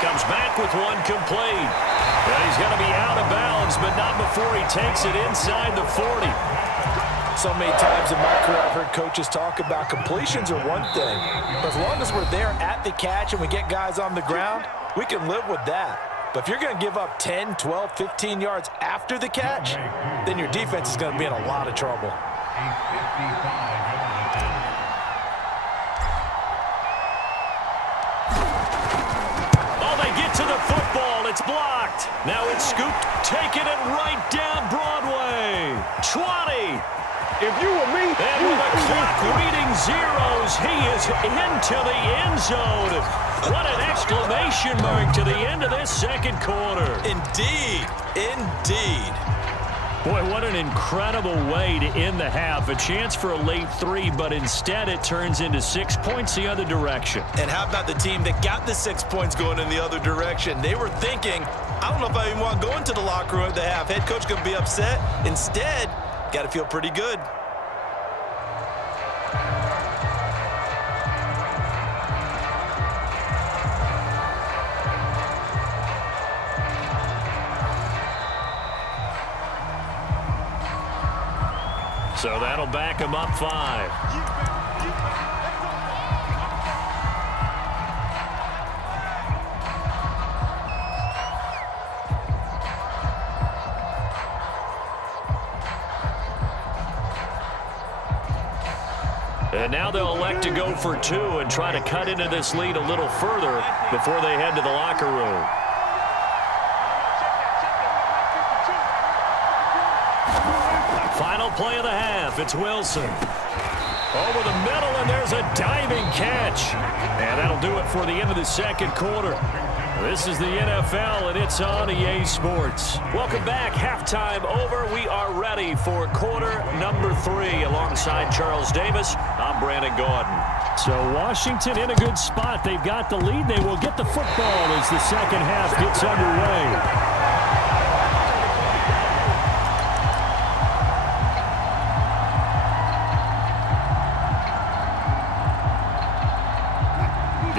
comes back with one complete. And he's going to be out of bounds, but not before he takes it inside the 40. So many times in my career I've heard coaches talk about completions are one thing. But as long as we're there at the catch and we get guys on the ground, we can live with that. But if you're going to give up 10, 12, 15 yards after the catch, then your defense is going to be in a lot of trouble. Oh, they get to the football. It's blocked. Now it's scooped, taking it right down Broadway. 20. If you were me, and with the clock reading zeros, he is into the end zone. What an exclamation mark to the end of this second quarter. Indeed. Indeed. Boy, what an incredible way to end the half. A chance for a late 3, but instead it turns into 6 points the other direction. And how about the team that got the 6 points going in the other direction? They were thinking, I don't know if I even want to go into the locker room at the half. Head coach going to be upset. Instead, got to feel pretty good. So that'll back him up 5. And now they'll elect to go for 2 and try to cut into this lead a little further before they head to the locker room. Final play of the half. It's Wilson. Over the middle, and there's a diving catch. And that'll do it for the end of the second quarter. This is the NFL, and it's on EA Sports. Welcome back. Halftime over. We are ready for quarter number 3. Alongside Charles Davis, I'm Brandon Gaudin. So Washington in a good spot. They've got the lead. They will get the football as the second half gets underway.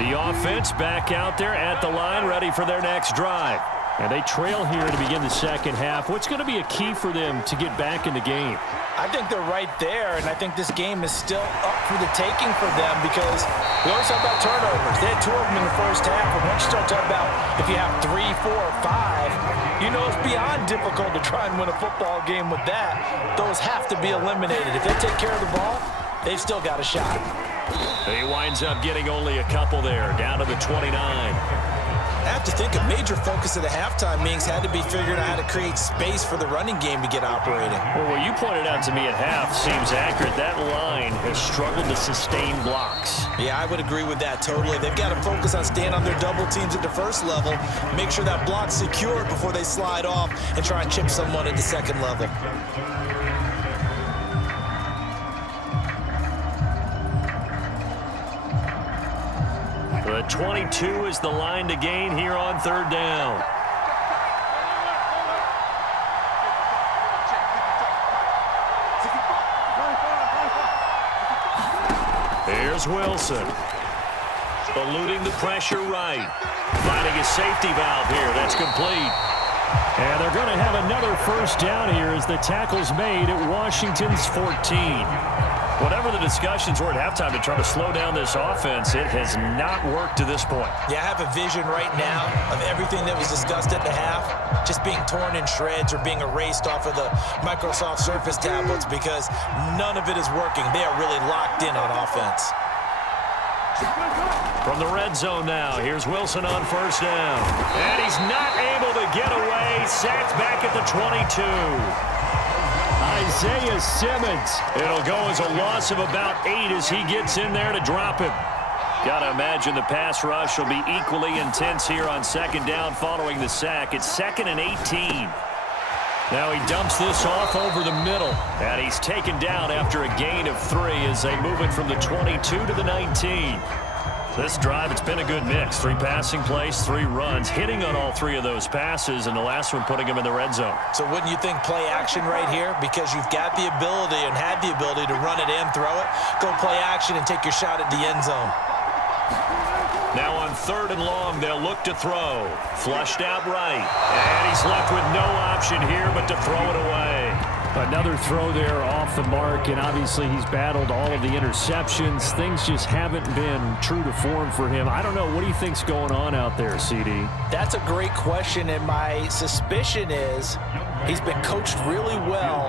The offense back out there at the line, ready for their next drive. And they trail here to begin the second half. What's going to be a key for them to get back in the game? I think they're right there, and I think this game is still up for the taking for them because we always talk about turnovers. They had 2 of them in the first half, and once you start talking about if you have 3, 4, or 5, you know it's beyond difficult to try and win a football game with that. Those have to be eliminated. If they take care of the ball, they've still got a shot. He winds up getting only a couple there, down to the 29. I have to think a major focus of the halftime meetings had to be figuring out how to create space for the running game to get operating. Well, what you pointed out to me at half seems accurate. That line has struggled to sustain blocks. Yeah, I would agree with that totally. They've got to focus on staying on their double teams at the first level, make sure that block's secured before they slide off and try and chip someone at the second level. The 22 is the line to gain here on third down. Here's Wilson. Eluding the pressure right. Finding a safety valve here. That's complete. And they're going to have another first down here as the tackle's made at Washington's 14. Whatever the discussions were at halftime to try to slow down this offense, it has not worked to this point. Yeah, I have a vision right now of everything that was discussed at the half just being torn in shreds or being erased off of the Microsoft Surface tablets because none of it is working. They are really locked in on offense. From the red zone now, here's Wilson on first down. And he's not able to get away. Sacked back at the 22. Isaiah Simmons. It'll go as a loss of about 8 as he gets in there to drop him. Got to imagine the pass rush will be equally intense here on second down following the sack. It's 2nd and 18. Now he dumps this off over the middle. And he's taken down after a gain of 3 as they move it from the 22 to the 19. This drive, it's been a good mix. 3 passing plays, 3 runs, hitting on all 3 of those passes, and the last one putting him in the red zone. So wouldn't you think play action right here? Because you've got the ability and had the ability to run it and throw it. Go play action and take your shot at the end zone. Now on 3rd and long, they'll look to throw. Flushed out right. And he's left with no option here but to throw it away. Another throw there off the mark, and obviously he's battled all of the interceptions. Things just haven't been true to form for him. I don't know. What do you think's going on out there, CD? That's a great question, and my suspicion is he's been coached really well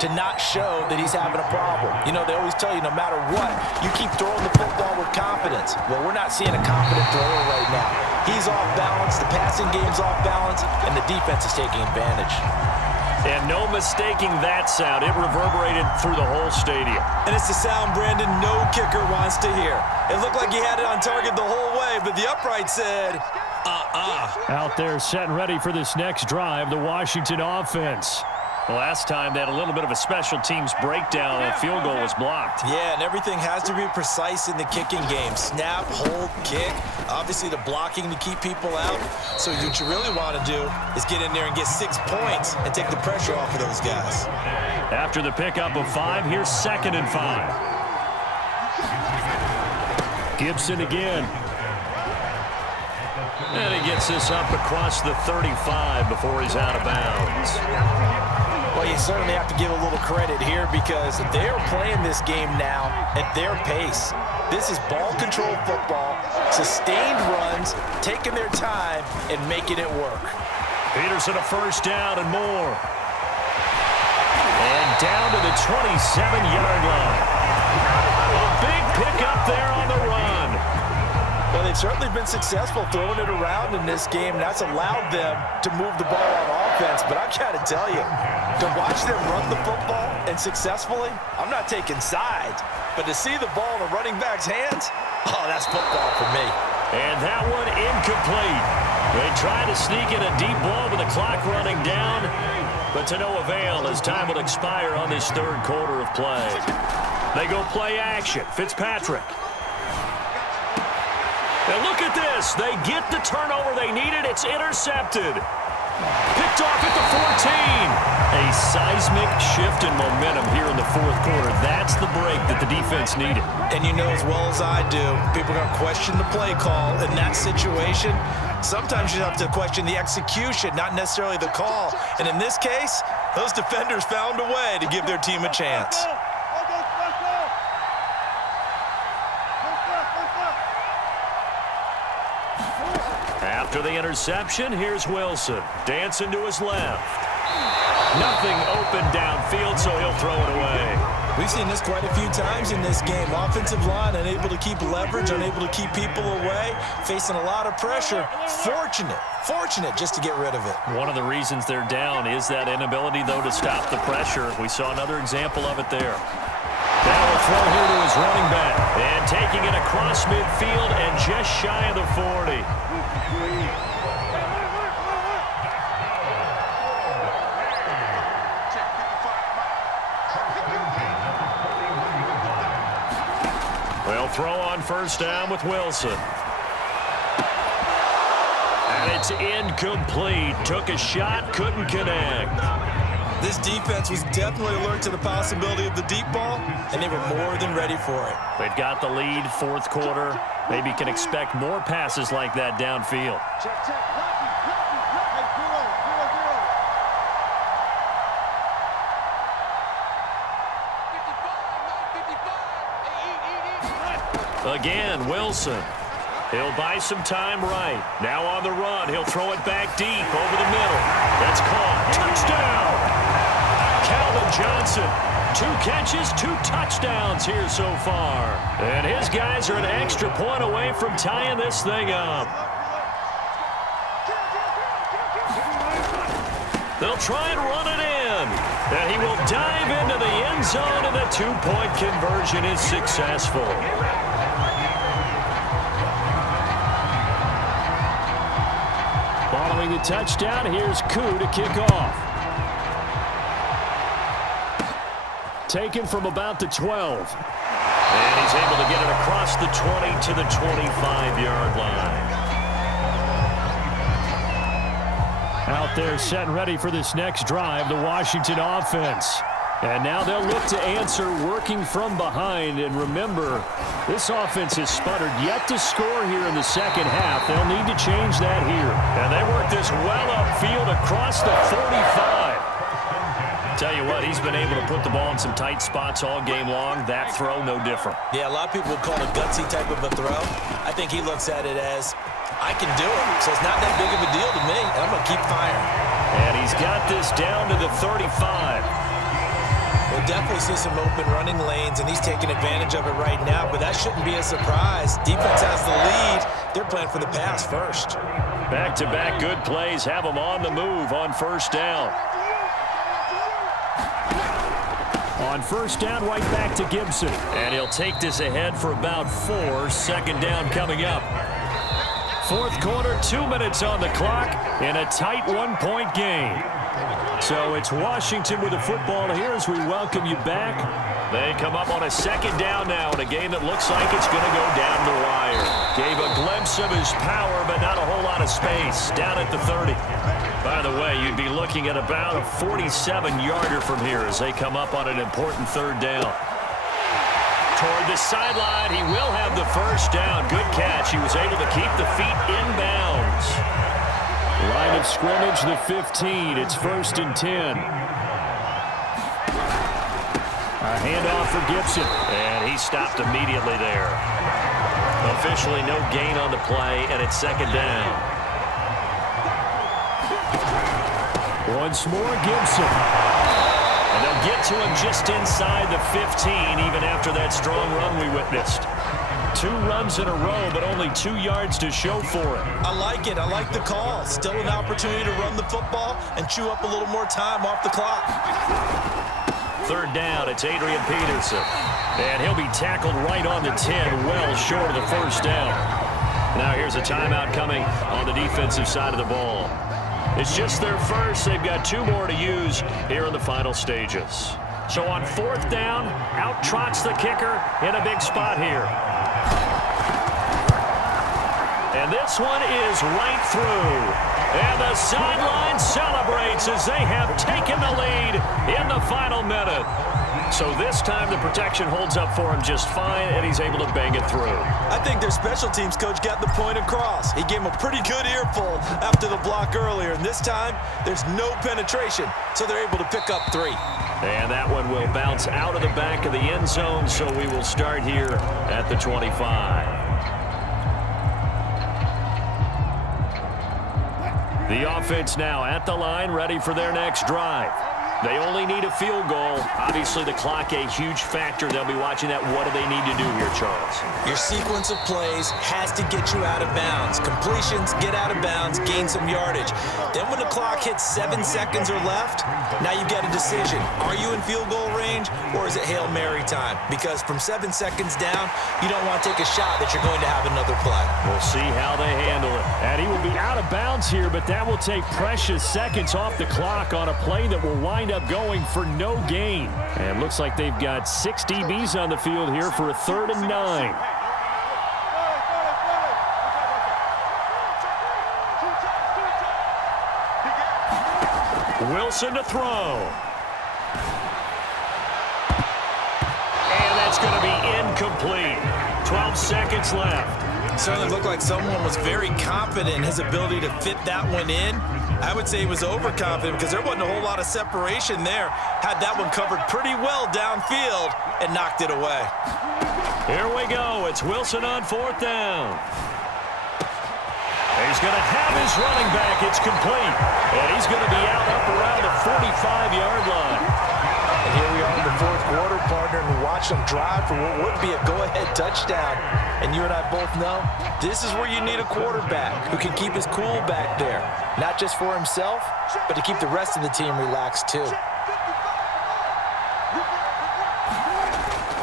to not show that he's having a problem. You know, they always tell you no matter what, you keep throwing the football with confidence. Well, we're not seeing a confident thrower right now. He's off balance, the passing game's off balance, and the defense is taking advantage. And no mistaking that sound. It reverberated through the whole stadium. And it's the sound Brandon no kicker wants to hear. It looked like he had it on target the whole way, but the upright said, Out there set and ready for this next drive, the Washington offense. The last time they had a little bit of a special teams breakdown, and a field goal was blocked. Yeah, and everything has to be precise in the kicking game. Snap, hold, kick. Obviously, the blocking to keep people out. So what you really want to do is get in there and get 6 points and take the pressure off of those guys. After the pickup of 5, here's 2nd and 5. Gibson again. And he gets this up across the 35 before he's out of bounds. Well, you certainly have to give a little credit here because they're playing this game now at their pace. This is ball control football, sustained runs, taking their time, and making it work. Peterson a first down and more. And down to the 27-yard line. A big pickup there on the run. Well, they've certainly been successful throwing it around in this game. That's allowed them to move the ball on offense. But I've got to tell you, to watch them run the football and successfully, I'm not taking sides. But to see the ball in a running back's hands, oh, that's football for me. And that one incomplete. They try to sneak in a deep ball with the clock running down, but to no avail as time will expire on this 3rd quarter of play. They go play action. Fitzpatrick. And look at this. They get the turnover they needed. It's intercepted. Picked off at the 14. A seismic shift in momentum here in the 4th quarter. That's the break that the defense needed. And you know as well as I do, people are going to question the play call in that situation. Sometimes you have to question the execution, not necessarily the call. And in this case, those defenders found a way to give their team a chance. After the interception, here's Wilson. Dancing to his left. Nothing open downfield, so he'll throw it away. We've seen this quite a few times in this game. Offensive line unable to keep leverage, unable to keep people away, facing a lot of pressure. Fortunate just to get rid of it. One of the reasons they're down is that inability, though, to stop the pressure. We saw another example of it there. Now a throw here to his running back. And taking it across midfield and just shy of the 40. They'll throw on first down with Wilson. And it's incomplete. Took a shot, couldn't connect. This defense was definitely alert to the possibility of the deep ball, and they were more than ready for it. They've got the lead, 4th quarter. Maybe can expect more passes like that downfield. Again, Wilson. He'll buy some time right. Now on the run. He'll throw it back deep over the middle. That's caught. Touchdown! Calvin Johnson. 2 catches, 2 touchdowns here so far. And his guys are an extra point away from tying this thing up. They'll try and run it in. And he will dive into the end zone, and the 2-point conversion is successful. Following the touchdown, here's Koo to kick off. Taken from about the 12. And he's able to get it across the 20 to the 25-yard line. Out there set and ready for this next drive, the Washington offense. And now they'll look to answer working from behind. And remember, this offense has sputtered yet to score here in the second half. They'll need to change that here. And they work this well upfield across the 45. Tell you what, he's been able to put the ball in some tight spots all game long. That throw, no different. Yeah, a lot of people would call it a gutsy type of a throw. I think he looks at it as, I can do it, so it's not that big of a deal to me, and I'm going to keep firing. And he's got this down to the 35. We'll definitely see some open running lanes, and he's taking advantage of it right now, but that shouldn't be a surprise. Defense has the lead. They're playing for the pass first. Back-to-back good plays have them on the move on first down. On first down, right back to Gibson. And he'll take this ahead for about 4. Second down coming up. Fourth quarter, 2 minutes on the clock in a tight one-point game. So it's Washington with the football here as we welcome you back. They come up on a second down now in a game that looks like it's going to go down the wire. Gave a glimpse of his power, but not a whole lot of space. Down at the 30. By the way, you'd be looking at about a 47-yarder from here as they come up on an important third down. Toward the sideline, he will have the first down. Good catch. He was able to keep the feet inbounds. Line of scrimmage, the 15. It's 1st and 10. A handoff for Gibson. And he stopped immediately there. Officially no gain on the play, and it's second down. Once more, Gibson. And they'll get to him just inside the 15, even after that strong run we witnessed. 2 runs in a row, but only 2 yards to show for it. I like it. I like the call. Still an opportunity to run the football and chew up a little more time off the clock. Third down, it's Adrian Peterson. And he'll be tackled right on the 10, well short of the first down. Now here's a timeout coming on the defensive side of the ball. It's just their first. They've got 2 more to use here in the final stages. So on fourth down, out trots the kicker in a big spot here. And this one is right through. And the sideline celebrates as they have taken the lead in the final minute. So this time the protection holds up for him just fine, and he's able to bang it through. I think their special teams coach got the point across. He gave him a pretty good earful after the block earlier, and this time there's no penetration, so they're able to pick up 3. And that one will bounce out of the back of the end zone, so we will start here at the 25. The offense now at the line, ready for their next drive. They only need a field goal. Obviously, the clock a huge factor. They'll be watching that. What do they need to do here, Charles? Your sequence of plays has to get you out of bounds. Completions, get out of bounds, gain some yardage. Then when the clock hits 7 seconds or left, now you get a decision. Are you in field goal range, or is it Hail Mary time? Because from 7 seconds down, you don't want to take a shot that you're going to have another play. We'll see how they handle it. And he will be out of bounds here, but that will take precious seconds off the clock on a play that will wind up going for no gain. And it looks like they've got 6 DBs on the field here for a 3rd and 9. Wilson to throw. And that's going to be incomplete. 12 seconds left. Certainly looked like someone was very confident in his ability to fit that one in. I would say he was overconfident because there wasn't a whole lot of separation there. Had that one covered pretty well downfield and knocked it away. Here we go. It's Wilson on 4th down. He's going to have his running back. It's complete. And he's going to be out up around the 45-yard line. And here we are in the 4th quarter, partner, and watch them drive for what would be a go-ahead touchdown. And you and I both know this is where you need a quarterback who can keep his cool back there. Not just for himself, but to keep the rest of the team relaxed too.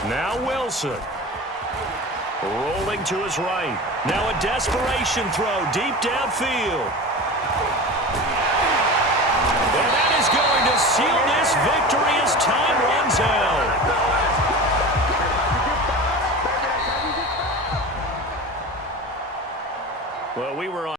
Now Wilson. Rolling to his right. Now a desperation throw deep downfield.